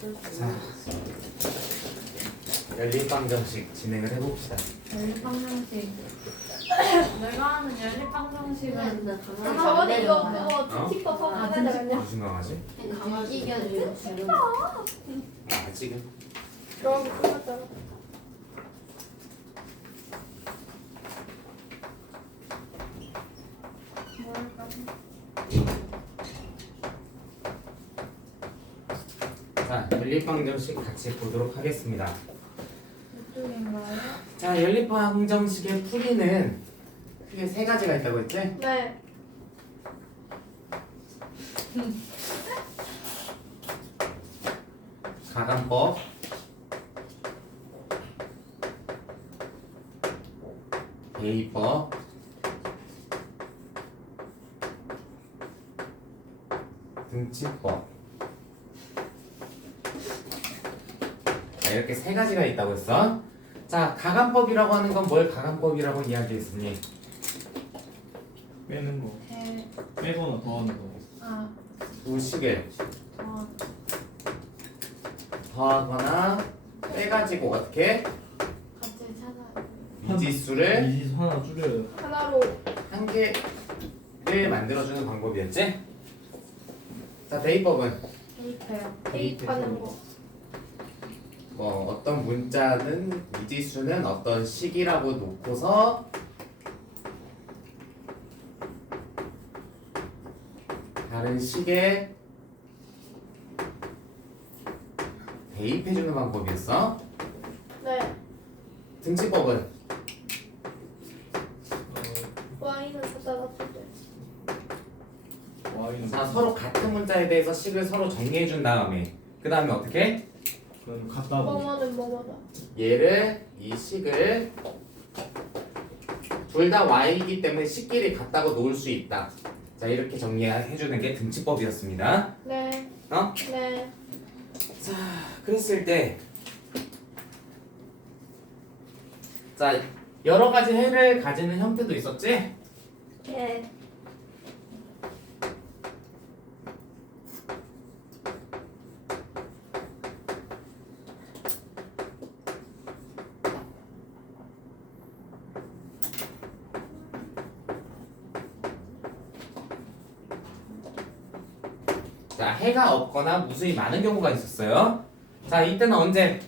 자, 연립방정식 진행을 해봅시다. 연립방정식. 내가 하는 연립방정식은 저번에 이거 어? 그거 등치법 아, 하면 되거든요. 무슨 강아지? 이견을 아, 지금. 그런 거 끝났잖아. 자, 연립방정식 같이 보도록 하겠습니다. 이쪽인가요? 자, 연립방정식의 풀이는 크게 세 가지가 있다고 했지? 네. 가감법, 대입법, 등치법. 자, 이렇게 세 가지가 있다고 했어. 자, 가감법이라고 하는 건 뭘 가감법이라고 이야기했으니? 빼는 거, 대, 빼거나 더하는 거. 아, 두 식을 더, 더하거나 빼가지고 어떻게? 같이 찾아. 미지수를 미지수 하나 줄여요. 하나로 한 개를 만들어주는 방법이었지? 자, 대입법은 대입해요. 대입하는 거. 뭐 어떤 문자는 미지수는 어떤 식이라고 놓고서 다른 식에 대입해주는 방법이었어. 네. 등치법은 Y는 갖다 놨을 때. Y는 자, 서로 같은 문자에 대해서 식을 서로 정리해준 다음에 그 다음에 어떻게? 그럼 같다고. 뭐뭐는 뭐뭐다. 얘를 이 식을 둘 다 y이기 때문에 식끼리 같다고 놓을 수 있다. 자, 이렇게 정리해주는 게 등치법이었습니다. 네. 어? 네. 자, 그랬을 때 자, 여러 가지 해를 가지는 형태도 있었지? 네. 자, 해가 없거나 무수히 많은 경우가 있었어요. 자, 이때는 언제?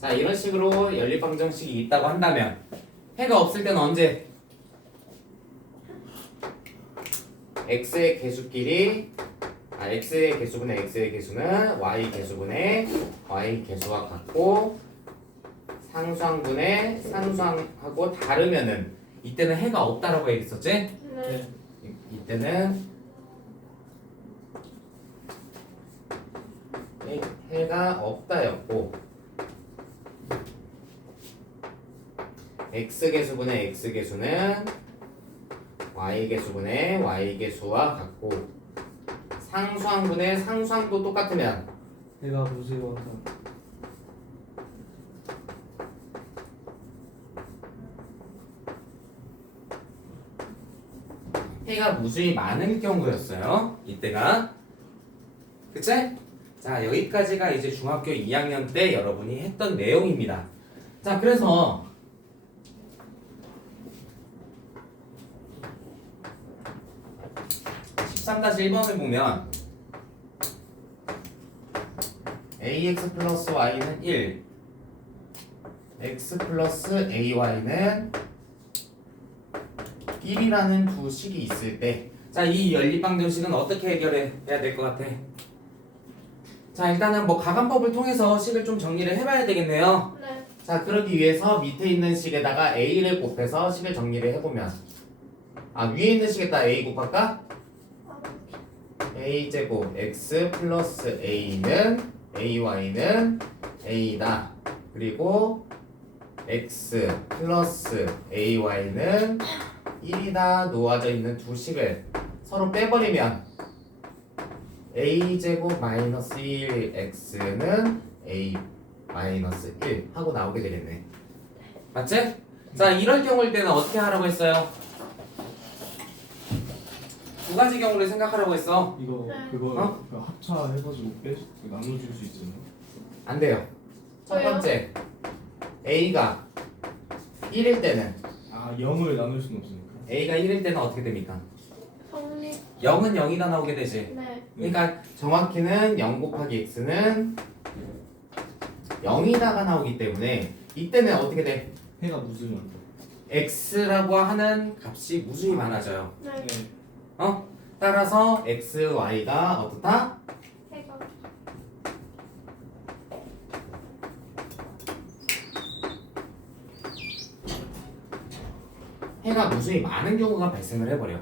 자, 이런 식으로 연립방정식이 있다고 한다면 해가 없을 때는 언제? x의 개수끼리 x의 개수분의 x의 개수는 y 개수분의 y 개수와 같고 상수항분의 상수항하고 다르면은 이때는 해가 없다라고 얘기했었지? 네. 이때는 해가 없다였고 x개수분의 x개수는 y개수분의 y개수와 같고 상수항분의 상수항도 똑같으면 내가 무수히 많다. 해가 무수히 많은 경우였어요. 이때가. 그치? 자, 여기까지가 이제 중학교 2학년 때 여러분이 했던 내용입니다. 자, 그래서 13-1번을 보면 ax 플러스 y는 1 x 플러스 ay는 1이라는 두 식이 있을 때, 자, 이 연립방정식은 어떻게 해결해야 될 것 같아? 자, 일단은 뭐 가감법을 통해서 식을 좀 정리를 해봐야 되겠네요. 네. 자, 그러기 위해서 밑에 있는 식에다가 a를 곱해서 식을 정리를 해보면, 아, 위에 있는 식에다 a 곱할까? a 제곱 x 플러스 a는 ay는 a다. 그리고 x 플러스 ay는 1이다 놓아져 있는 두 식을 서로 빼버리면 a제곱 마이너스 1x는 a 마이너스 1 하고 나오게 되겠네. 맞지? 자, 이럴 경우일 때는 어떻게 하라고 했어요? 두 가지 경우를 생각하라고 했어. 이거 네. 그거 어? 그 합차해가지고 나눠줄 수 있잖아. 안 돼요. 첫 왜요? 번째, A가 1일 때는 아 0을 나눌 수는 없으니까. A가 1일 때는 어떻게 됩니까? 성립. 0은 0이다 나오게 되지. 네. 그러니까 정확히는 0 곱하기 x는 0이다가 나오기 때문에 이때는 어떻게 돼? 해가 무슨 말이야? x라고 하는 값이 무수히 많아져요. 네. 네. 따라서 x, y가 어떻다? 해가. 해가 무수히 많은 경우가 발생을 해버려.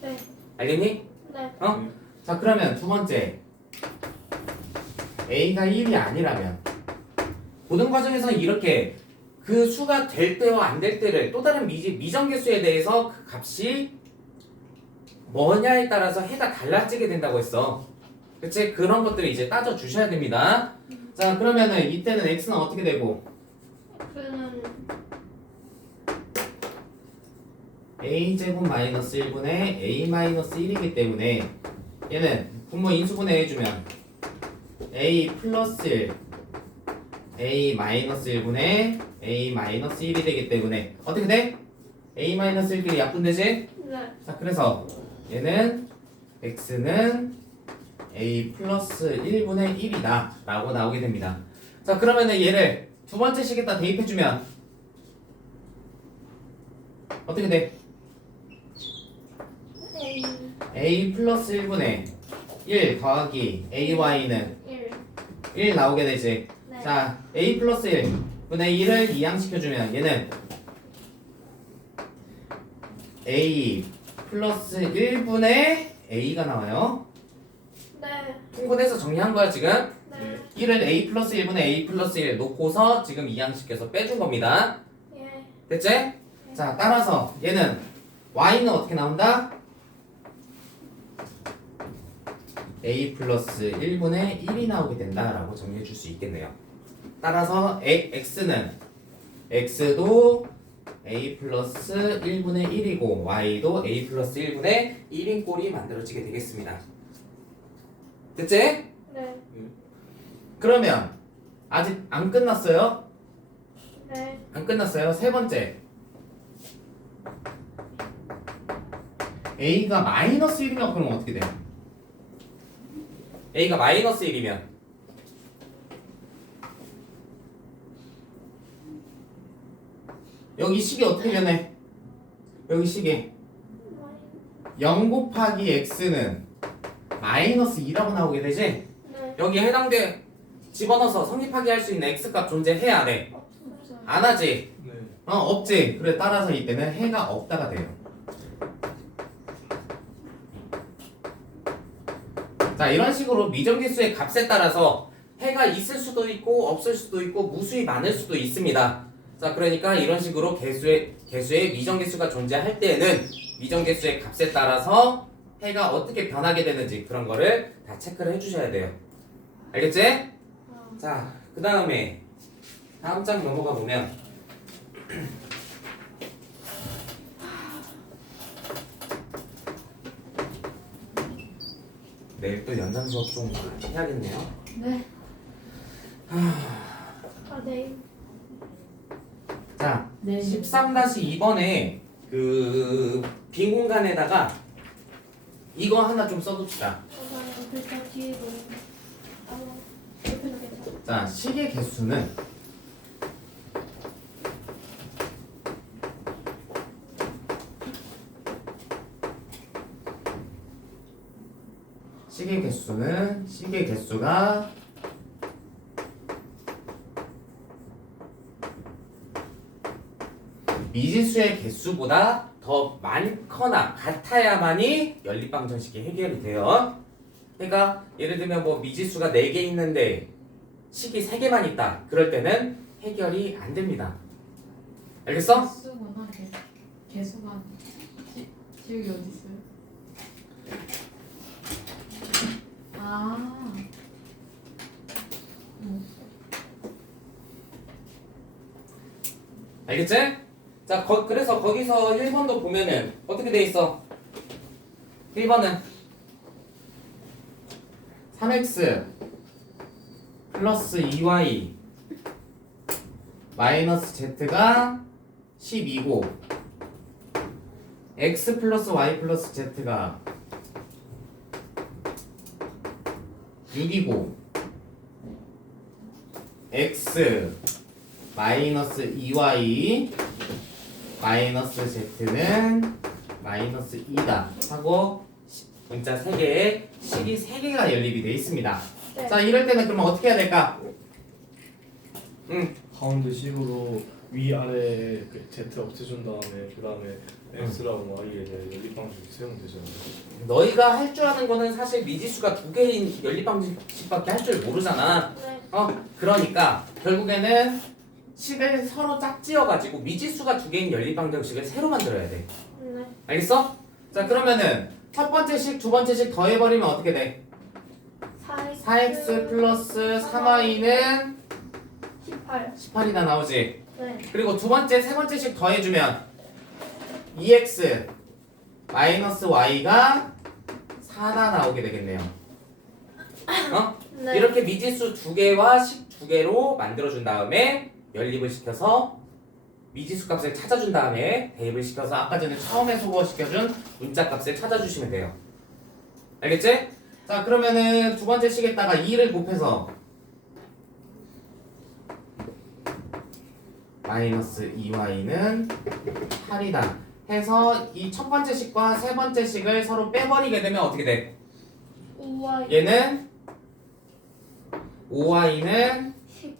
네. 알겠니? 네. 자, 그러면 두 번째, a가 1이 아니라면 고등 과정에서 이렇게 그 수가 될 때와 안 될 때를 또 다른 미정계수에 대해서 그 값이 뭐냐에 따라서 해가 달라지게 된다고 했어. 그치? 그런 것들을 이제 따져 주셔야 됩니다. 자, 그러면은 이때는 x는 어떻게 되고 그는 a제곱 마이너스 1분의 a 마이너스 1이기 때문에 얘는 분모 인수분해 해주면 a 플러스 1 a 마이너스 1분의 a 마이너스 1이 되기 때문에 어떻게 돼? a 마이너스 1끼리 약분되지? 네. 자, 그래서 얘는 x는 a 플러스 1분의 1이다 라고 나오게 됩니다. 자, 그러면은 얘를 두 번째 식에다 대입해주면 어떻게 돼? A a 플러스 1분의 1 더하기 ay는 1. 1 나오게 되지. 네. 자, a 플러스 1분의 1을 이항시켜주면 얘는 a 플러스 1분의 a가 나와요. 네. 통분해서 정리한 거야 지금. 네. 1을 a 플러스 1분의 a 플러스 1 놓고서 지금 이항시켜서 빼준 겁니다. 예. 됐지? 자, 따라서 얘는 y는 어떻게 나온다? a 플러스 1분의 1이 나오게 된다라고 정리해 줄 수 있겠네요. 따라서 x는 x도 a 플러스 1분의 1이고 y도 a 플러스 1분의 1인 꼴이 만들어지게 되겠습니다. 됐지? 네. 그러면 아직 안 끝났어요? 네. 안 끝났어요. 세 번째, a가 마이너스 1이면 그럼 어떻게 돼요? a가 마이너스 1이면 여기 식이 어떻게 변해? 여기 식이 0 곱하기 x는 마이너스 2라고 나오게 되지? 네. 여기에 해당돼 집어넣어서 성립하게 할 수 있는 x값 존재해야 안 해? 없어요. 안 하지? 네. 없지. 그래, 따라서 이때는 해가 없다가 돼요. 자, 이런 식으로 미정계수의 값에 따라서 해가 있을 수도 있고 없을 수도 있고 무수히 많을 수도 있습니다. 자, 그러니까 이런 식으로 개수의 미정계수가 존재할 때는 미정계수의 값에 따라서 해가 어떻게 변하게 되는지 그런 거를 다 체크를 해주셔야 돼요. 알겠지? 자, 그 다음에 다음 장 넘어가 보면 내일 또 연장 수업 좀 해야겠네요. 네. 아, 네. 자, 네. 13-2번에 그 빈 공간에다가 이거 하나 좀 써둡시다. 맞아요. 글자 뒤에 뭐. 옆에도 괜찮아. 자, 식의 개수는 식의 개수가 미지수의 개수보다 더 많거나 같아야만이 연립방정식이 해결이 돼요. 그러니까 예를 들면 뭐 미지수가 4개 있는데 식이 3개만 있다. 그럴 때는 해결이 안 됩니다. 알겠어? 개수구나. 개수가 지우개 어디 있어요? 아. 알겠지? 자, 그래서 거기서 1번도 보면은 어떻게 돼 있어? 1번은 3x 플러스 2y 마이너스 z가 12고 x 플러스 y 플러스 z가 6이고 x 마이너스 2y 마이너스 z는 마이너스 2다 하고 문자 3개에 식이 3개가 연립이 되어 있습니다. 네. 자, 이럴 때는 그러면 어떻게 해야 될까? 가운데 식으로 위아래 그 Z 없애준 다음에 그 다음에 X랑 Y에 대해 연립방식 세우면 되잖아요. 너희가 할 줄 아는 거는 사실 미지수가 2개인 연립방식밖에 할 줄 모르잖아. 네. 그러니까 결국에는 식을 서로 짝지어가지고 미지수가 2개인 연립방정식을 새로 만들어야 돼. 네. 알겠어? 자, 그러면은 첫 번째 식, 두 번째 식 더해버리면 어떻게 돼? 4x 플러스 3y는 18. 18이나 나오지. 네. 그리고 두 번째, 세 번째 식 더해주면 2x 마이너스 y가 4다 나오게 되겠네요. 네. 이렇게 미지수 2개와 식 2개로 만들어준 다음에 연립을 시켜서 미지수 값을 찾아준 다음에 대입을 시켜서 아까 전에 처음에 소거시켜준 문자 값을 찾아주시면 돼요. 알겠지? 자, 그러면은 두 번째 식에다가 2를 곱해서 마이너스 2y는 8이다 해서 이 첫 번째 식과 세 번째 식을 서로 빼버리게 되면 어떻게 돼? 5y. 얘는 5y는 10.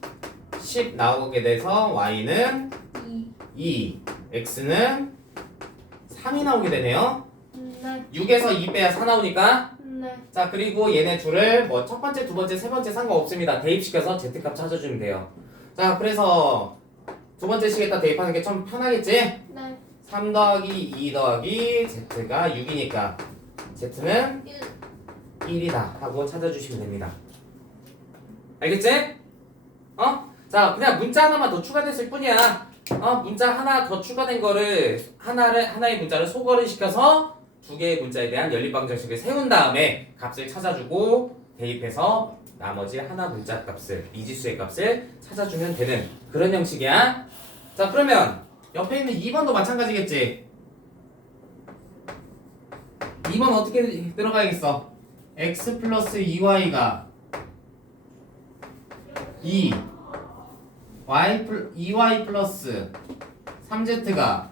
10 나오게 돼서 y는 2. 2, x는 3이 나오게 되네요. 네. 6에서 2 빼야 4 나오니까. 네. 자, 그리고 얘네 둘을 뭐 첫 번째, 두 번째, 세 번째 상관없습니다. 대입시켜서 z값 찾아주면 돼요. 자, 그래서 두 번째 식에다 대입하는 게 좀 편하겠지? 네. 3 더하기 2 더하기 z가 6이니까 z는 1. 1이다 하고 찾아주시면 됩니다. 알겠지? 자, 그냥 문자 하나만 더 추가됐을 뿐이야. 문자 하나 더 추가된 거를 하나의 문자를 소거를 시켜서 두 개의 문자에 대한 연립방정식을 세운 다음에 값을 찾아주고 대입해서 나머지 하나 문자 값을 미지수의 값을 찾아주면 되는 그런 형식이야. 자, 그러면 옆에 있는 2번도 마찬가지겠지. 2번 어떻게 들어가야겠어? x 플러스 2y가 2y 플러스 3z가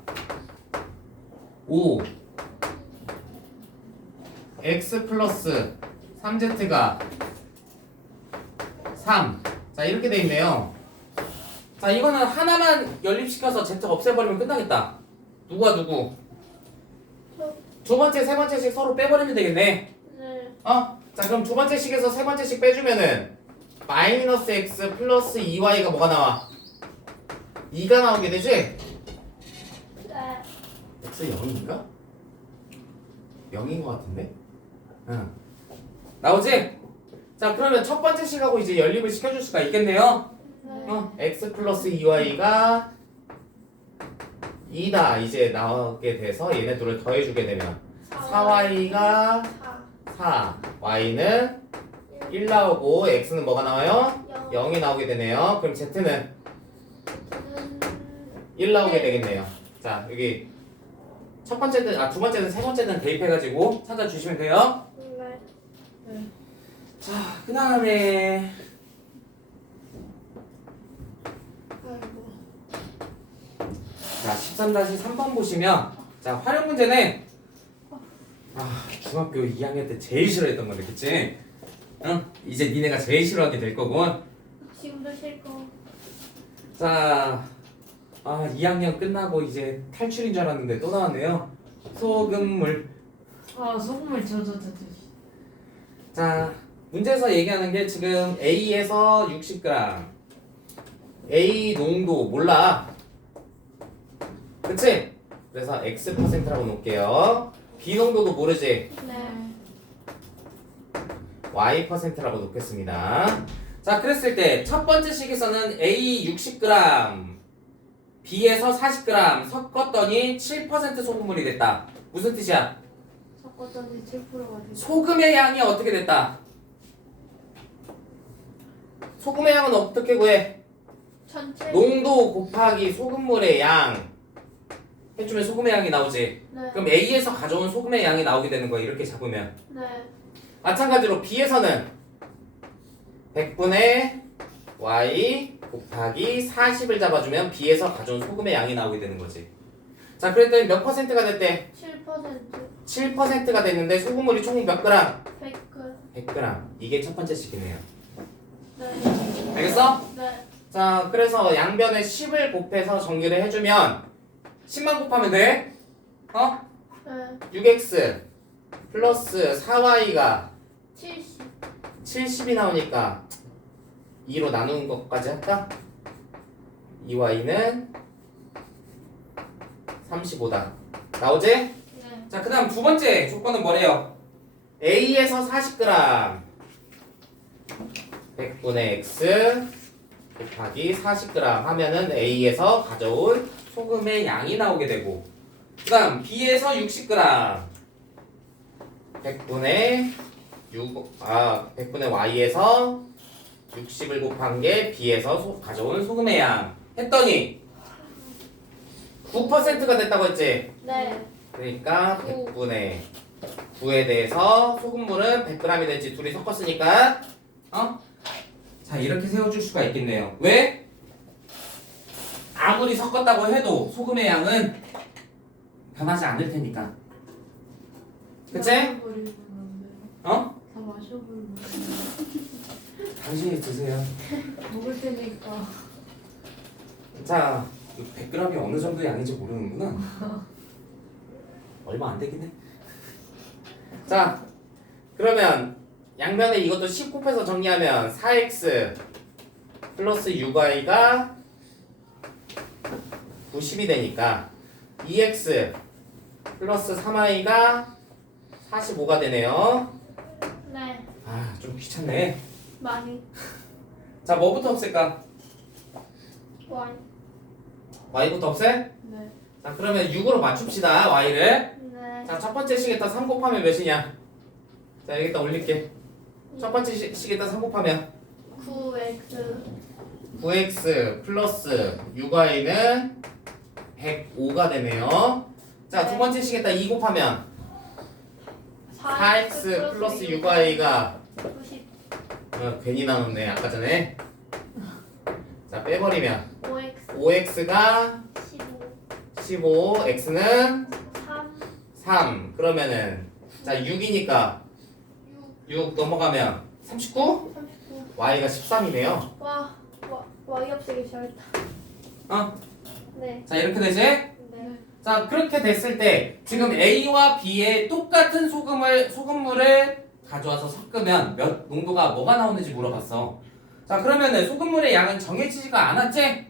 5 x 플러스 3z가 3. 자, 이렇게 돼 있네요. 자, 이거는 하나만 연립시켜서 z 없애버리면 끝나겠다. 누구와 누구? 저. 두 번째, 세 번째씩 서로 빼버리면 되겠네. 네. 자, 그럼 두 번째 식에서 세 번째 식 빼주면은 마이너스 x 플러스 2y가 뭐가 나와? 2가 나오게 되지? 네. x 0인가? 0인 것 같은데? 응. 나오지? 자, 그러면 첫 번째 식하고 이제 연립을 시켜줄 수가 있겠네요. 네. x 플러스 2y가 2다 이제 나오게 돼서 얘네 둘을 더해주게 되면 4y가 4. 4, y는 1 나오고 x는 뭐가 나와요? 0이 나오게 되네요. 그럼 z는 1 나오게 되겠네요. 자, 여기 첫 번째든 두 번째든 세 번째든 대입해가지고 찾아주시면 돼요. 네. 자, 그 다음에 아이고. 자 13-3번 보시면 자 활용 문제는 중학교 2학년 때 제일 싫어했던 건데 그치? 응? 이제 니네가 제일 싫어하게 될 거고. 지금도 싫고. 자 2학년 끝나고 이제 탈출인 줄 알았는데 또 나왔네요. 소금물. 소금을 저저 자 문제에서 얘기하는 게 지금 A에서 60g A 농도 몰라 그치? 그래서 X%라고 놓을게요. B 농도도 모르지? 네. Y%라고 놓겠습니다. 자 그랬을 때 첫 번째 식에서는 A 60g B에서 40g 섞었더니 7% 소금물이 됐다. 무슨 뜻이야? 섞었더니 7%가 되죠. 소금의 양이 어떻게 됐다? 소금의 양은 어떻게 구해? 전체. 농도 곱하기 소금물의 양 해주면 소금의 양이 나오지. 네. 그럼 A에서 가져온 소금의 양이 나오게 되는 거야. 이렇게 잡으면. 네. 마찬가지로 B에서는 100분의 Y 곱하기 40을 잡아주면 B에서 가져온 소금의 양이 나오게 되는 거지. 자, 그랬더니 몇 퍼센트가 됐대? 7%. 7%가 됐는데 소금물이 총 몇 그램? 100g. 100g. 이게 첫 번째 식이네요. 네. 알겠어? 네. 자, 그래서 양변에 10을 곱해서 정리를 해주면 10만 곱하면 돼? 어? 네. 6x 플러스 4y가 70. 70이 나오니까 2로 나누는 것까지 할까? 2y는 35다. 나오지? 네. 자, 그 다음 두 번째 조건은 뭐래요? A에서 40g 100분의 x 곱하기 40g 하면은 A에서 가져온 소금의 양이 나오게 되고, 그 다음 B에서 60g 100분의 100분의 Y에서 60을 곱한 게 B에서 가져온 소금의 양 했더니 9%가 됐다고 했지? 네. 그러니까 100분의 9에 대해서 소금물은 100g이 될지 둘이 섞었으니까 자, 이렇게 세워줄 수가 있겠네요. 왜? 아무리 섞었다고 해도 소금의 양은 변하지 않을 테니까. 그치? 마셔버리면 안 돼요? 어? 다 마셔버리면 안 돼요? 당신이 드세요. 먹을 테니까. 자, 100g이 어느 정도 양인지 모르는구나. 얼마 안 되긴 해. 자, 그러면 양변에 이것도 10 곱해서 정리하면 4x 플러스 6y가 90이 되니까 2x 플러스 3y가 45가 되네요. 네. 아, 좀 귀찮네. 많이. 자, 뭐부터 없앨까? Y. y부터 없애? 네. 자, 그러면 6으로 맞춥시다, y를. 네. 자, 첫 번째 식에다 3 곱하면 몇이냐? 자, 여기다 올릴게. 첫 번째 식에다 3 곱하면 9x. 9x 플러스 6y는 105가 되네요. 자, 두 번째 식에다 2 곱하면 4x 플러스 6y가 90. 괜히 나눴네, 아까 전에. 자, 빼버리면 5x. 5x가 15. 15, x는 3. 3. 그러면은 자, 6이니까 6 넘어가면 39? 39. y가 13이네요. 와. Y 없애기 잘했다. 네. 자, 이렇게 되지? 네. 자, 그렇게 됐을 때 지금 A와 B의 똑같은 소금물을 가져와서 섞으면 몇 농도가 뭐가 나오는지 물어봤어. 자, 그러면은 소금물의 양은 정해지지가 않았지?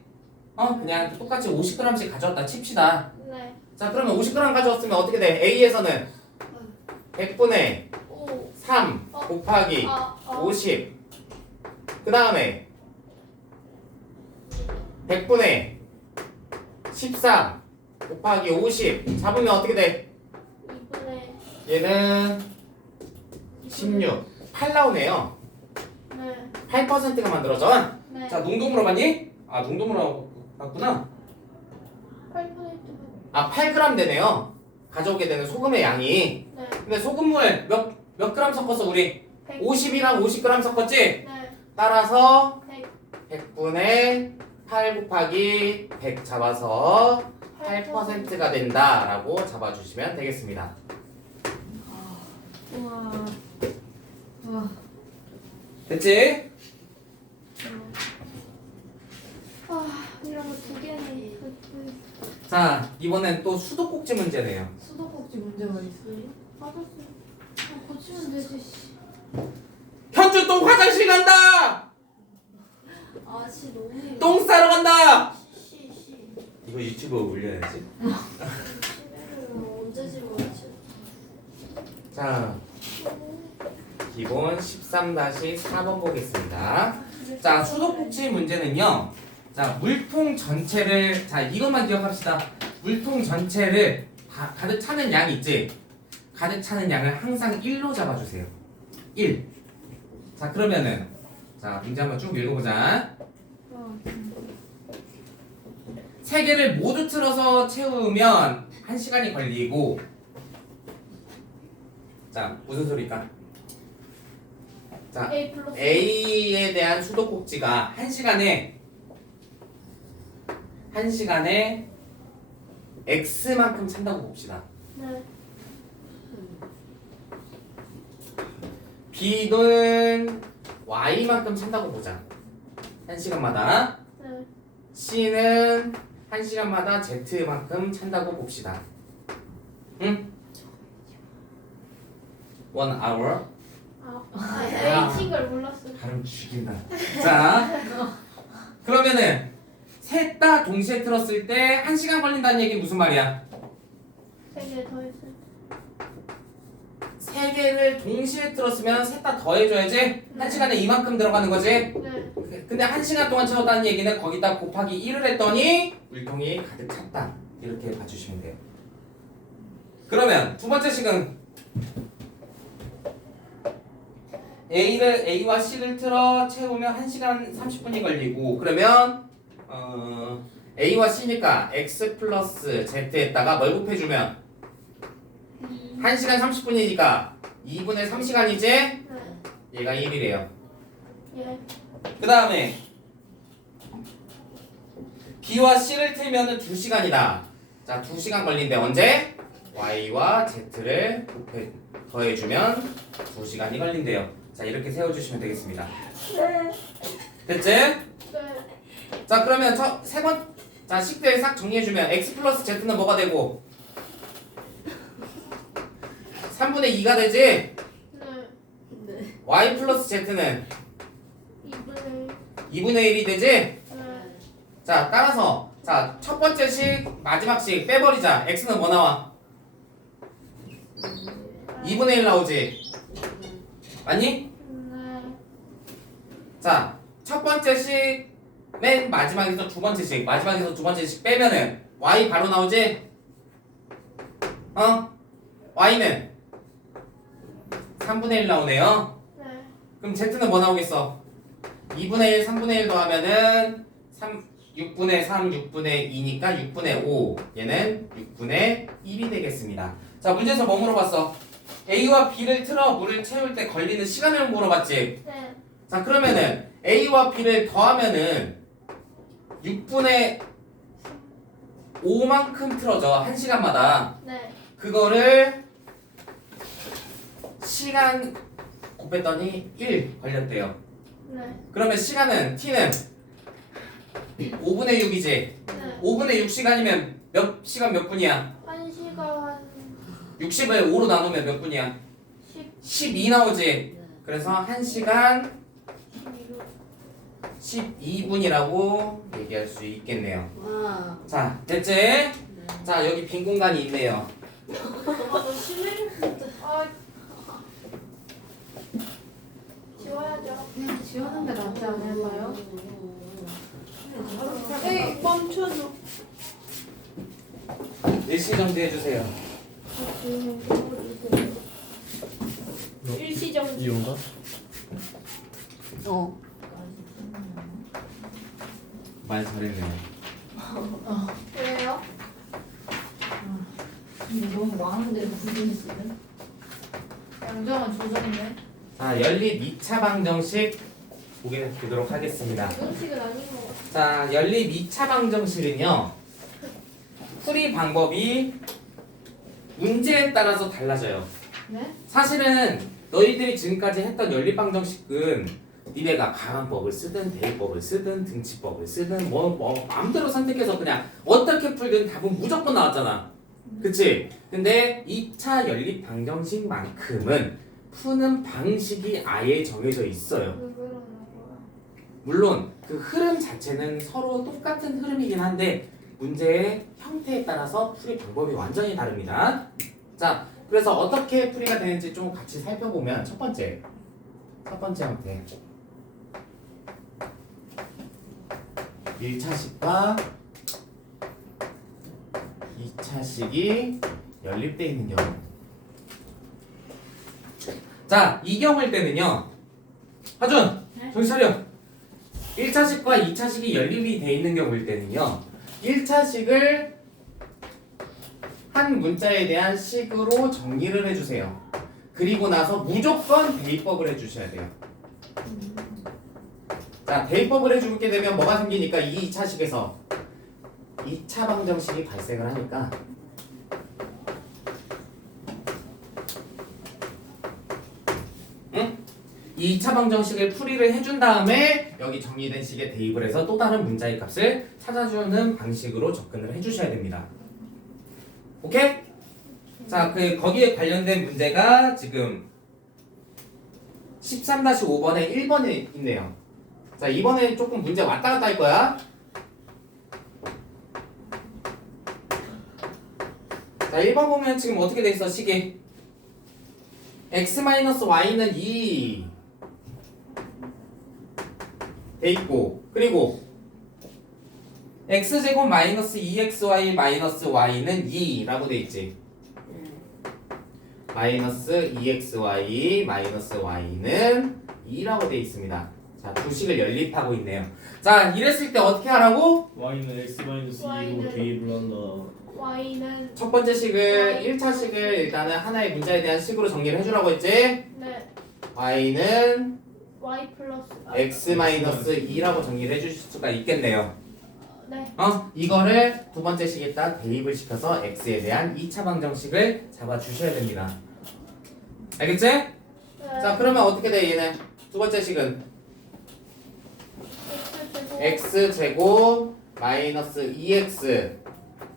그냥 똑같이 50g씩 가져왔다 칩시다. 네. 자, 그러면 50g 가져왔으면 어떻게 돼? A에서는 100분의 5. 3 곱하기 50. 그 다음에 100분의 13 곱하기 50 잡으면 어떻게 돼? 2분의. 얘는 16 8 나오네요. 네. 8%가 만들어져. 네. 자, 농도 물어봤니? 아, 농도 물어봤구나. 8분의 2. 아, 8g 되네요. 가져오게 되는 소금의 양이. 네. 근데 소금물 몇 그램 섞었어 우리? 100. 50이랑 50g 섞었지? 네. 따라서 100. 100분의 8 곱하기 100 잡아서 8%가 된다라고 잡아주시면 되겠습니다. 우와. 와. 됐지? 이런 거 2개네. 자, 이번엔 또 수도꼭지 문제네요. 수도꼭지 문제가 있어요? 맞았어요. 고치면 되지. 씨. 현주 또 화장실 간다! 아, 씨 너무. 똥 싸러 간다! 씨. 이거 유튜브에 올려야지. 언제 집어야지? 자, 기본 13-4번 보겠습니다. 자, 수도꼭지 문제는요. 자, 자, 물통 전체를 자, 이것만 기억합시다. 물통 전체를 가득 차는 양 있지? 가득 차는 양을 항상 1로 잡아주세요. 1. 자, 그러면은 자, 문제 한번 쭉 읽어보자. 세 개를 모두 틀어서 채우면 1시간이 걸리고 자, 무슨 소리일까? 자, A 플러스 A에 대한 수도꼭지가 1시간에 X만큼 찬다고 봅시다. 네. B는 Y만큼 찬다고 보자. 1시간마다. 네. C는 1시간마다 Z만큼 찬다고 봅시다. 응? 1 hour. A 친걸 몰랐어. 발음 죽인다. 자, 그러면은 셋 다 동시에 틀었을 때 1시간 걸린다는 얘기 무슨 말이야? 3개 더했어. 세 개를 동시에 틀었으면 셋 다 더해줘야지 1시간에 이만큼 들어가는 거지? 네. 근데 1시간 동안 채웠다는 얘기는 거기다 곱하기 1을 했더니 물통이 가득 찼다. 이렇게 봐주시면 돼요. 그러면 두 번째 식은 A와 C를 틀어 채우면 1시간 30분이 걸리고 그러면 A와 C니까 X 플러스 Z에다가 뭘 곱해주면 1시간 30분이니까 2분의 3시간이지? 네. 얘가 1이래요. 예. 그 다음에 B와 C를 틀면은 2시간이다. 자, 2시간 걸린대. 언제? Y와 Z를 더해주면 2시간이 걸린대요. 자, 이렇게 세워주시면 되겠습니다. 네. 됐지? 네. 자, 그러면 자, 식들 싹 정리해주면 X 플러스 Z는 뭐가 되고 3분의 2가 되지? 네. Y 플러스 Z는 2분의 2분의 1이 되지? 네. 자, 따라서 자, 첫 번째 식, 마지막 식 빼버리자. X는 뭐 나와? 2분의 1 나오지? 맞니? 네. 자, 첫 번째 식, 맨 마지막에서 두 번째 식, 마지막에서 두 번째 식 빼면은 Y 바로 나오지? Y는 3분의 1 나오네요. 네. 그럼 Z는 뭐 나오겠어? 2분의 1, 3분의 1 더하면은 6분의 3, 6분의 2니까 6분의 5. 얘는 6분의 1이 되겠습니다. 자, 문제에서 뭐 물어봤어? A와 B를 틀어 물을 채울 때 걸리는 시간을 물어봤지? 네. 자, 그러면은 A와 B를 더하면은 6분의 5만큼 틀어져. 1시간마다. 네. 그거를 시간 곱했더니 1 걸렸대요. 네. 그러면 시간은 T는 5분의 6이지? 네. 5분의 6시간이면 몇 시간 몇 분이야? 1시간 60을 5로 나누면 몇 분이야? 10, 12 나오지? 그래서 1시간 12분. 12분이라고 얘기할 수 있겠네요. 와. 자, 됐지? 자, 여기 빈 공간이 있네요. 너 실례했는데. 지워야죠. 그냥 지우는 게 낫지 않을까요? 에이, 멈춰줘. 일시 정지해주세요. 일시정지. 이온가? 말 잘했네요. 왜요? 근데 너무 많은데 무슨 있으면? 양정은 조정이네. 자, 연립 2차 방정식 보도록 하겠습니다. 이건식은 아닌 것 같아. 자, 연립 2차 방정식은요. 풀이 방법이 문제에 따라서 달라져요. 네? 사실은 너희들이 지금까지 했던 연립 방정식은 니네가 가관법을 쓰든 대입법을 쓰든 등치법을 쓰든 뭐 마음대로 선택해서 그냥 어떻게 풀든 답은 무조건 나왔잖아. 그치? 근데 2차 연립 방정식만큼은 푸는 방식이 아예 정해져 있어요. 왜 그러는 거야? 물론 그 흐름 자체는 서로 똑같은 흐름이긴 한데 문제의 형태에 따라서 풀이 방법이 완전히 다릅니다. 자, 그래서 어떻게 풀이가 되는지 좀 같이 살펴보면 첫 번째 형태. 1차식과 2차식이 연립되어 있는 경우. 자, 이 경우일 때는요. 하준, 네? 정신 차려. 1차식과 2차식이 연립이 되어 있는 경우일 때는요. 1차식을 한 문자에 대한 식으로 정리를 해주세요. 그리고 나서 무조건 대입법을 해주셔야 돼요. 자, 대입법을 해주게 되면 뭐가 생기니까 이 2차식에서 2차 방정식이 발생을 하니까 응? 이 2차 방정식을 풀이를 해준 다음에 여기 정리된 식에 대입을 해서 또 다른 문자의 값을 찾아주는 방식으로 접근을 해주셔야 됩니다. 오케이? 자, 거기에 관련된 문제가 지금 13-5번에 1번에 있네요. 자, 이번에 조금 문제 왔다 갔다 할 거야. 자, 1번 보면 지금 어떻게 돼 있어, 식이? x-y는 2 돼 있고, 그리고 x제곱 마이너스 2xy 마이너스 y는 2라고 돼 있지. 마이너스 2xy 마이너스 y는 2라고 돼 있습니다. 자, 두 식을 연립하고 있네요. 자, 이랬을 때 어떻게 하라고? y는 x-2로 Y는 대입을 한다. y는 첫 번째 식을 1차식을 일단은 하나의 문자에 대한 식으로 정리를 해주라고 했지. 네 y는 y 플러스 x-2라고 정리를 해주실 수가 있겠네요. 네 이거를 두 번째 식에다 대입을 시켜서 x에 대한 2차 방정식을 잡아주셔야 됩니다. 알겠지? 자, 그러면 어떻게 돼, 얘는? 두 번째 식은 x제곱 마이너스 2x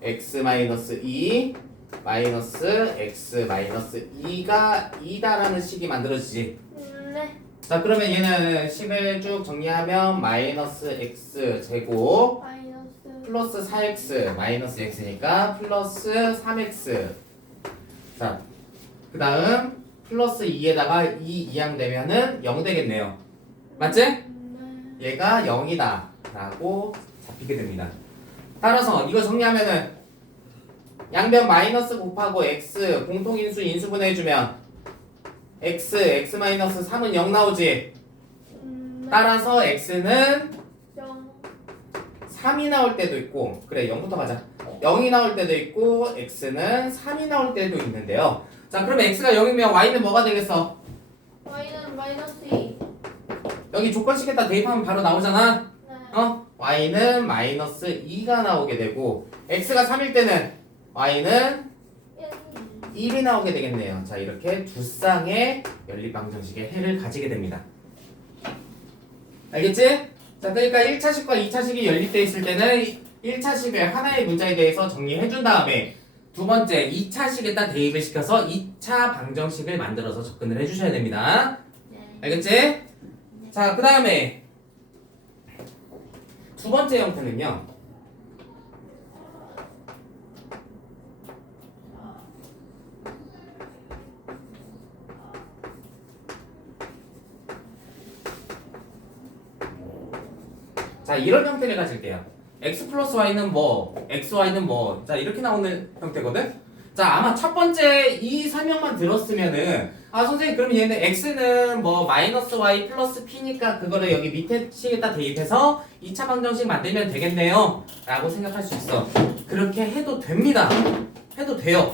x 마이너스 2 마이너스 x 마이너스 2가 2다라는 식이 만들어지지. 네 자, 그러면 얘는 식을 쭉 정리하면 마이너스 x 제곱 마이너스 플러스 4x 마이너스 x니까 플러스 3x. 자, 그 다음 플러스 2에다가 2 이항되면은 0 되겠네요. 맞지? 네 얘가 0이다 라고 잡히게 됩니다. 따라서 이거 정리하면은 양변 마이너스 곱하고 x 공통인수 인수분해 해주면 x 마이너스 3은 0 나오지. 따라서 x는 0 3이 나올 때도 있고, 그래 0부터 가자. 0이 나올 때도 있고 x는 3이 나올 때도 있는데요. 자, 그러면 x가 0이면 y는 뭐가 되겠어? y는 마이너스 2 여기 조건식에다 대입하면 바로 나오잖아. 네 y는 마이너스 2가 나오게 되고 x가 3일 때는 y는 1이 나오게 되겠네요. 자, 이렇게 두 쌍의 연립방정식의 해를 가지게 됩니다. 알겠지? 자, 그러니까 1차식과 2차식이 연립되어 있을 때는 1차식을 하나의 문자에 대해서 정리해준 다음에 두 번째 2차식에다 대입을 시켜서 2차 방정식을 만들어서 접근을 해주셔야 됩니다. 알겠지? 자, 그 다음에 두 번째 형태는요. 자, 이런 형태를 가질게요. x 플러스 y는 뭐, xy는 뭐, 자, 이렇게 나오는 형태거든? 자, 아마 첫 번째 이 설명만 들었으면은, 아, 선생님, 그러면 얘는 x는 뭐, 마이너스 y 플러스 p니까 그거를 여기 밑에 식에다 대입해서 2차 방정식 만들면 되겠네요. 라고 생각할 수 있어. 그렇게 해도 됩니다. 해도 돼요.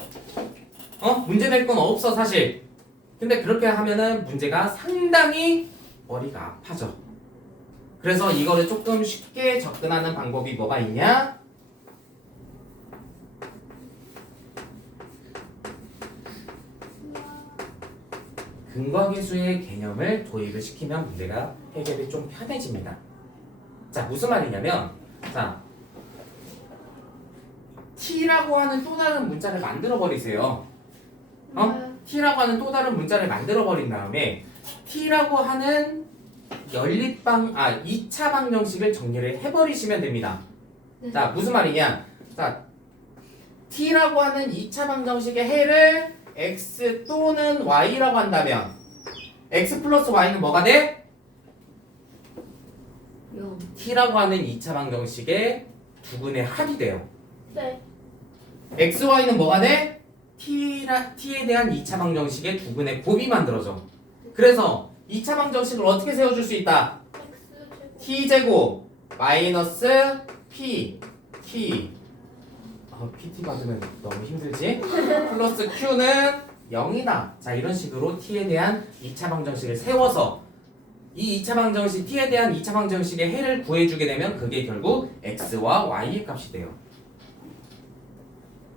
문제 될 건 없어, 사실. 근데 그렇게 하면은 문제가 상당히 머리가 아파져. 그래서 이거를 조금 쉽게 접근하는 방법이 뭐가 있냐? 근거계수의 개념을 도입을 시키면 문제가 해결이 좀 편해집니다. 자, 무슨 말이냐면, 자, t라고 하는 또 다른 문자를 만들어 버리세요. t라고 하는 또 다른 문자를 만들어 버린 다음에 t라고 하는 2차 방정식을 정리를 해버리시면 됩니다. 자, 무슨 말이냐? 자, t라고 하는 2차 방정식의 해를 x 또는 y라고 한다면 x 플러스 y는 뭐가 돼? 0. t라고 하는 2차 방정식의 두근의 합이 돼요. 네. xy는 뭐가 돼? t에 대한 2차 방정식의 두근의 곱이 만들어져. 그래서 2차 방정식을 어떻게 세워줄 수 있다? X제곱. t제곱 마이너스 p t pt 받으면 너무 힘들지? 플러스 q는 0이다. 자, 이런 식으로 t에 대한 2차 방정식을 세워서 이 2차 방정식 t에 대한 2차 방정식의 해를 구해주게 되면 그게 결국 x와 y의 값이 돼요.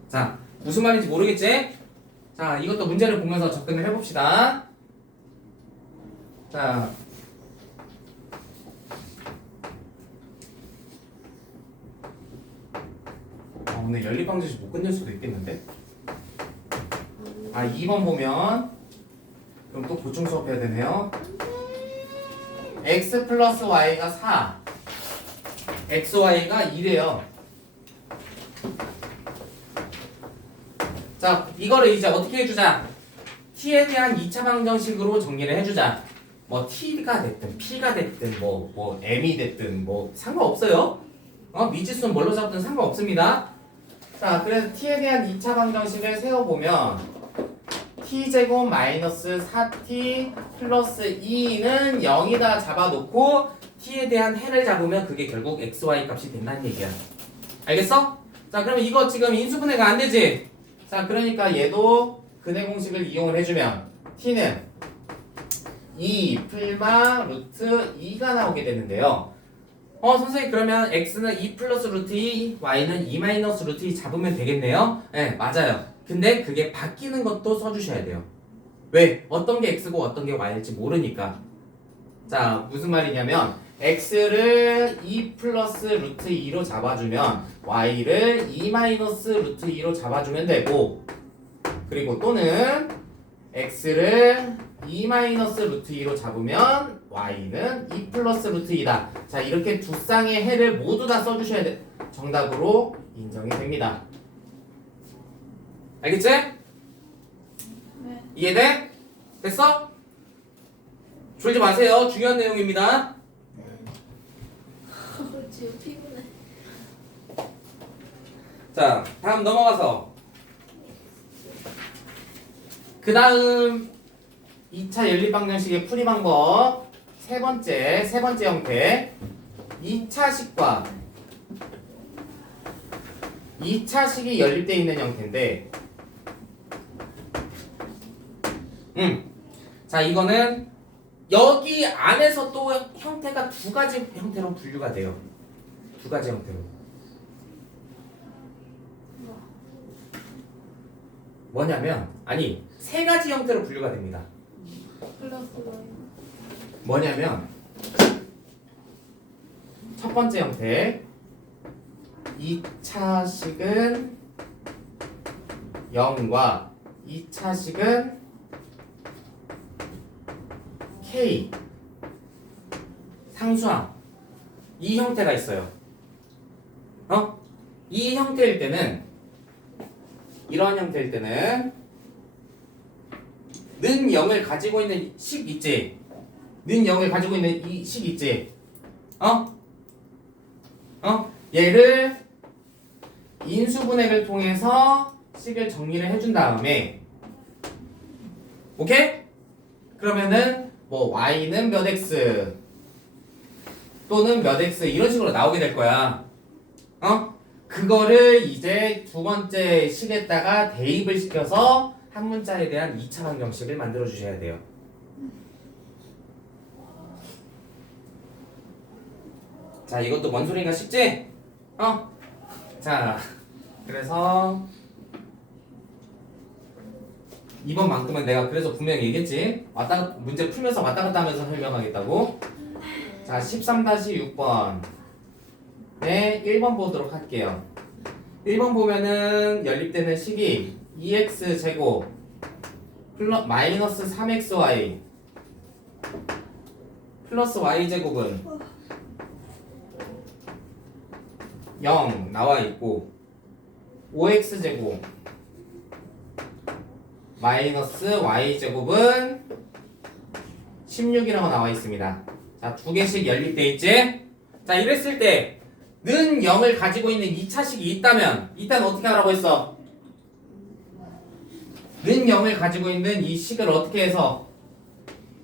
자, 무슨 말인지 모르겠지? 자, 이것도 문제를 보면서 접근을 해봅시다. 자, 오늘 연립방정식 못 끝낼 수도 있겠는데? 2번 보면 그럼 또 보충 수업 해야 되네요. x 플러스 y가 4 xy가 2래요. 자, 이거를 이제 어떻게 해주자? t에 대한 2차 방정식으로 정리를 해주자. 뭐 t가 됐든 p가 됐든 뭐 m이 됐든 뭐 상관없어요. 미지수는 뭘로 잡든 상관없습니다. 자, 그래서 t에 대한 2차 방정식을 세워보면 t제곱 마이너스 4t 플러스 2는 0이다 잡아놓고 t에 대한 해를 잡으면 그게 결국 xy 값이 된다는 얘기야. 알겠어? 자, 그러면 이거 지금 인수분해가 안 되지? 자, 그러니까 얘도 근해 공식을 이용을 해주면 t는 2 풀마 루트 2가 나오게 되는데요. 선생님 그러면 x는 2 플러스 루트 2, y는 2 마이너스 루트 2 잡으면 되겠네요? 네, 맞아요. 근데 그게 바뀌는 것도 써주셔야 돼요. 왜? 어떤 게 x고 어떤 게 y일지 모르니까. 자, 무슨 말이냐면 x를 2 플러스 루트 2로 잡아주면 y를 2 마이너스 루트 2로 잡아주면 되고, 그리고 또는 x를 2 마이너스 루트 2로 잡으면 y는 2 플러스 루트 2다. 자, 이렇게 두 쌍의 해를 모두 다 써주셔야 돼. 정답으로 인정이 됩니다. 알겠지? 네. 이해돼? 됐어? 졸지 마세요. 중요한 내용입니다. 지금 피곤해. 자, 다음 넘어가서 그 다음 2차 연립방정식의 풀이 방법 세 번째 형태 2차식과 2차식이 연립되어 있는 형태인데 자, 이거는 여기 안에서 또 형태가 두 가지 형태로 분류가 돼요. 두 가지 형태로. 뭐냐면 세 가지 형태로 분류가 됩니다. 플러스 Y. 뭐냐면 첫 번째 형태 2차식은 0과 2차식은 K 상수항 이 형태가 있어요. 이 형태일 때는 이러한 형태일 때는 는 0을 가지고 있는 식 있지? 는 0을 가지고 있는 이 식 있지? 얘를 인수분해를 통해서 식을 정리를 해준 다음에 오케이? 그러면은 뭐 y는 몇 x 또는 몇 x 이런 식으로 나오게 될 거야. 그거를 이제 두 번째 식에다가 대입을 시켜서 한 문자에 대한 2차 방정식을 만들어 주셔야 돼요. 자, 이것도 뭔 소리인가 싶지? 자, 그래서 이번만큼은 내가 그래서 분명히 얘기했지. 문제 풀면서 왔다 갔다 하면서 설명하겠다고. 자, 13-6번 네, 1번 보도록 할게요. 1번 보면은 연립되는 식이 2x 제곱 마이너스 3xy 플러스 y 제곱은 0 나와 있고 5x 제곱 마이너스 y 제곱은 16이라고 나와 있습니다. 자, 두 개씩 연립돼 있지? 자, 이랬을 때 는 0을 가지고 있는 2차식이 있다면 이때는 어떻게 하라고 했어? 는 0을 가지고 있는 이 식을 어떻게 해서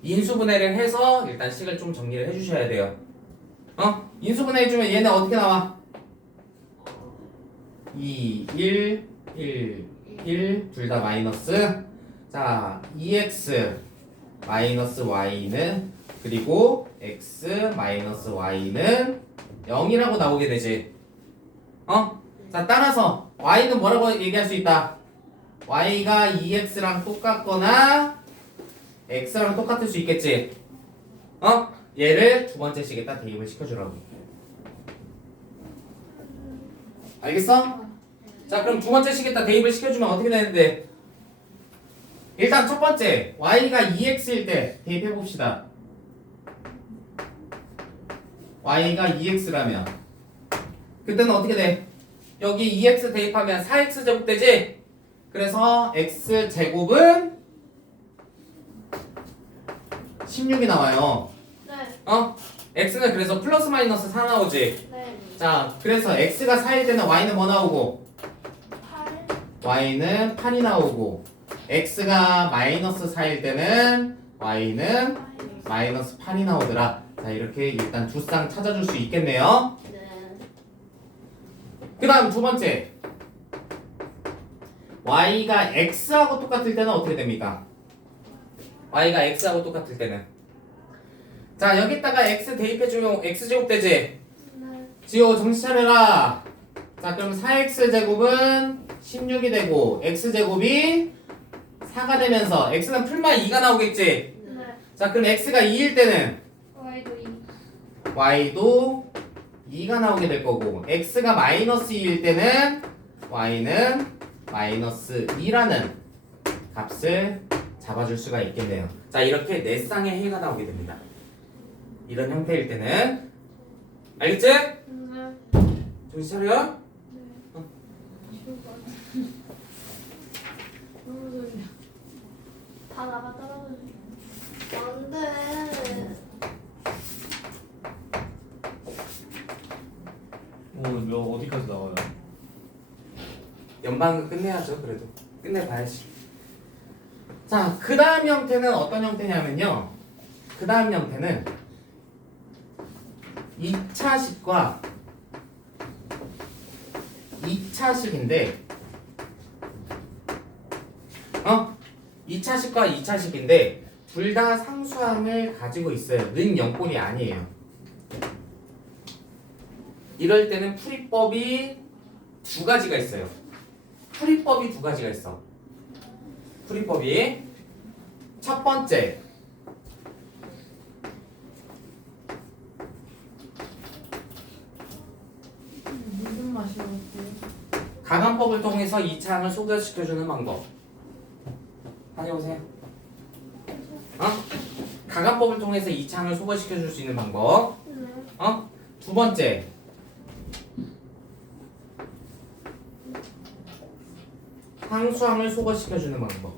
인수분해를 해서 일단 식을 좀 정리를 해주셔야 돼요. 인수분해 해주면 얘네 어떻게 나와? 2, 1, 1, 1 둘 다 마이너스. 자, 2x 마이너스 y는 그리고 x 마이너스 y는 0이라고 나오게 되지. 자, 따라서 y는 뭐라고 얘기할 수 있다? y가 2x랑 똑같거나 x랑 똑같을 수 있겠지. 얘를 두 번째 식에다 대입을 시켜주라고. 알겠어? 자, 그럼 두 번째 식에다 대입을 시켜주면 어떻게 되는데? 일단 첫 번째 y가 2x일 때 대입해 봅시다. y가 2x라면 그때는 어떻게 돼? 여기 2x 대입하면 4x 제곱 되지? 그래서 x 제곱은 16이 나와요. 네. x는 그래서 플러스 마이너스 4 나오지. 네. 자, 그래서 x가 4일 때는 y는 뭐 나오고? 8. y는 8이 나오고, x가 마이너스 4일 때는 y는 마이너스 8이 나오더라. 자, 이렇게 일단 두 쌍 찾아줄 수 있겠네요. 네. 그 다음 두 번째, y가 x하고 똑같을 때는 어떻게 됩니까? y가 x하고 똑같을 때는, 자, 여기다가 x 대입해주면 x제곱 되지? 네. 지호 정신 차려라. 자, 그럼 4x 제곱은 16이 되고 x제곱이 4가 되면서 x는 풀마 2가 나오겠지? 네. 자, 그럼 x가 2일 때는 y도 2. y도 2가 나오게 될 거고, x가 마이너스 2일 때는 y는 마이너스 2라는 값을 잡아줄 수가 있겠네요. 자, 이렇게 네 쌍의 해가 나오게 됩니다. 이런 형태일 때는. 알겠지? 네. 정신 차려. 네. 쉬울 것 같아. 너무 졸려. 다 나가 떨어져. 안 돼. 오늘 몇 어디까지 나와요? 연방은 끝내야죠. 그래도 끝내봐야지. 자, 그 다음 형태는 어떤 형태냐면요, 그 다음 형태는 2차식과 2차식인데 2차식과 2차식인데 둘 다 상수항을 가지고 있어요. 는 0꼴이 아니에요. 이럴 때는 풀이법이 두 가지가 있어요. 풀이법이 두 가지가 있어. 풀이법이 첫 번째, 무슨 맛이었어요? 가감법을 통해서 2차항을 소개시켜주는 방법. 다녀오세요. 가감법을 통해서 2차항을 소개시켜줄 수 있는 방법. 네. 두 번째, 상수항을 소거시켜주는 방법.